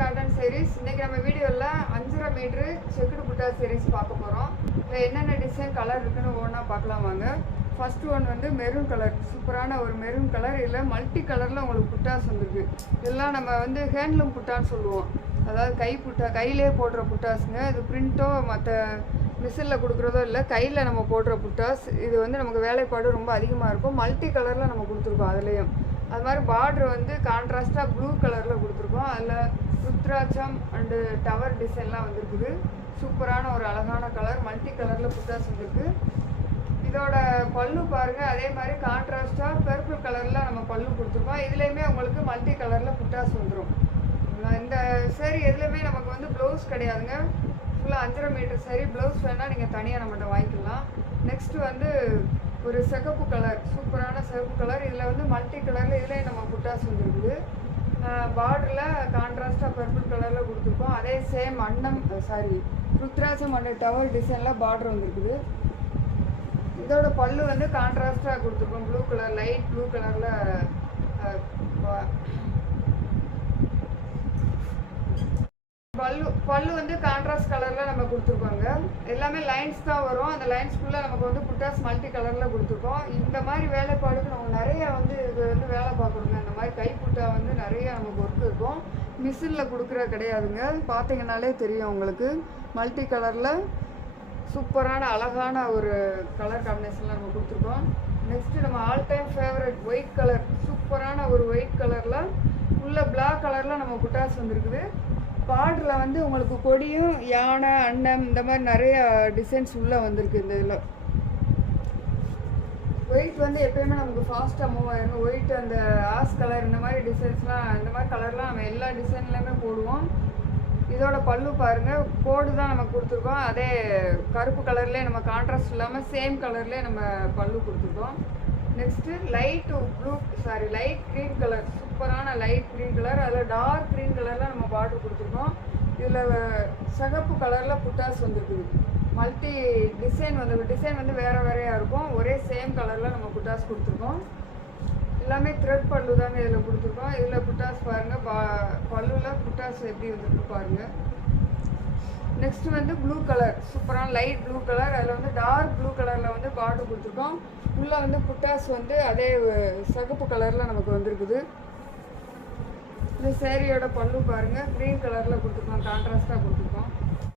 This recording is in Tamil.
Cotton sarees. இன்னைக்கு நம்ம வீடியோவில் 5.5 மீட்டர் செக்குடு புட்டா sarees பார்க்க போகிறோம். இதில் என்னென்ன டிசைன் கலர் இருக்குன்னு ஒன்றா பார்க்கலாம் வாங்க. ஃபர்ஸ்ட் ஒன் வந்து மெரூன் கலர், சூப்பரான ஒரு மெரூன் கலர். இதில் மல்டி கலரில் உங்களுக்கு புட்டாஸ் வந்துருக்கு. இதெல்லாம் நம்ம வந்து ஹேண்ட்லூம் புட்டான்னு சொல்லுவோம். அதாவது கை புட்டா, கையிலே போடுற புட்டாஸுங்க. இது பிரிண்ட்டோ மற்ற மிஷினில் கொடுக்குறதோ இல்லை, கையில் நம்ம போடுற புட்டாஸ். இது வந்து நமக்கு வேலைப்பாடு ரொம்ப அதிகமாக இருக்கும். மல்டி கலரில் நம்ம கொடுத்துருக்கோம். அதுலேயும் அது மாதிரி பார்டர் வந்து கான்ட்ராஸ்டாக ப்ளூ கலரில் கொடுத்துருக்கோம். அதில் ருத்ராட்சம் அண்டு டவர் டிசைன்லாம் வந்துருக்குது. சூப்பரான ஒரு அழகான கலர், மல்டி கலரில் புட்டாஸ் வந்துருக்கு. இதோட பல்லு பாருங்கள், அதே மாதிரி கான்ட்ராஸ்டாக பர்பிள் கலரில் நம்ம பல்லு கொடுத்துருக்கோம். இதுலேயுமே உங்களுக்கு மல்டி கலரில் புட்டாஸ் வந்துடும். இந்த சரி எதுலேயுமே நமக்கு வந்து ப்ளவுஸ் கிடையாதுங்க. ஃபுல்லாக 5.5 மீட்டர் சரி. ப்ளவுஸ் வேணால் நீங்கள் தனியாக நம்மகிட்ட வாங்கிக்கலாம். நெக்ஸ்ட்டு வந்து ஒரு சிகப்பு கலர், சூப்பரான சிகப்பு கலர். இதில் வந்து மல்டி கலரில் இதுலேயே நம்ம புட்டாஸ் வந்துருக்குது. பார்டரில் கான்ட்ராஸ்டாக பர்பிள் கலரில் கொடுத்துருக்கோம். அதே சேம் ருத்ராட்சம் அண்ட் டவர் டிசைனில் பார்டர் வந்துருக்குது. இதோட பல்லு வந்து கான்ட்ராஸ்டாக கொடுத்துருக்கோம். ப்ளூ கலர், லைட் ப்ளூ கலரில் பல்லு வந்து கான்ட்ராஸ்ட் கலரில் நம்ம கொடுத்துருக்கோங்க. எல்லாமே லைன்ஸ் தான் வரும். அந்த லைன்ஸ்குள்ளே நமக்கு வந்து புட்டாஸ் மல்டி கலரில் கொடுத்துருக்கோம். இந்த மாதிரி வேலைப்பாடுக்கு நம்ம நிறைய வந்து இது வந்து வேலை பார்க்கணுங்க. இந்த மாதிரி கைப்புட்டா வந்து நிறைய நமக்கு ஒர்க் இருக்கும். மிஷினில் கொடுக்குற கிடையாதுங்க. பார்த்தீங்கன்னாலே தெரியும் உங்களுக்கு. மல்டி கலரில் சூப்பரான அழகான ஒரு கலர் காம்பினேஷனில் நம்ம கொடுத்துருக்கோம். நெக்ஸ்ட்டு நம்ம all time favourite white colour, சூப்பரான ஒரு ஒயிட் கலரில் உள்ள பிளாக் கலரில் நம்ம புட்டாஸ் வந்துருக்குது. பார்டரில் வந்து உங்களுக்கு கொடியும் யானை அன்னம் இந்த மாதிரி நிறைய டிசைன்ஸ் உள்ளே வந்திருக்கு. இந்த இதில் ஒயிட் வந்து எப்பயுமே நமக்கு ஃபாஸ்ட்டாக மூவ் ஆகிடும். ஒயிட் அந்த ஆஸ் கலர் இந்த மாதிரி டிசைன்ஸ்லாம், இந்த மாதிரி கலர்லாம் நம்ம எல்லா டிசைன்லேயுமே போடுவோம். இதோட பல்லு பாருங்கள், கோடு தான் நம்ம கொடுத்துருக்கோம். அதே கருப்பு கலர்லேயே நம்ம கான்ட்ராஸ்ட் இல்லாமல் சேம் கலர்லேயே நம்ம பல்லு கொடுத்துருக்கோம். நெக்ஸ்ட்டு லைட் க்ரீன் கலர், சூப்பரான லைட் க்ரீன் கலர். அதில் டார்க் க்ரீன் கலரில் நம்ம பார்டர் கொடுத்துருக்கோம். இதில் சிகப்பு கலரில் புட்டாஸ் வந்துருக்குது. மல்டி டிசைன் வந்து வேறு வேறையாக இருக்கும். ஒரே சேம் கலரில் நம்ம புட்டாஸ் கொடுத்துருக்கோம். எல்லாமே த்ரெட் பல்லு தாங்க இதில் கொடுத்துருக்கோம். இதில் புட்டாஸ் பாருங்கள், பல்லுவில் புட்டாஸ் எப்படி வந்துருக்கு பாருங்கள். நெக்ஸ்ட் வந்து ப்ளூ கலர், சூப்பரான லைட் ப்ளூ கலர். அதில் வந்து டார்க் ப்ளூ கலரில் வந்து பார்டர் கொடுத்துருக்கோம். உள்ளே வந்து புட்டாஸ் வந்து அதே சிகப்பு கலரில் நமக்கு வந்துருக்குது. இந்த சேரீயோட பல்லு பாருங்கள், க்ரீன் கலரில் கொடுத்துருக்கோம், கான்ட்ராஸ்டாக கொடுத்துருக்கோம்.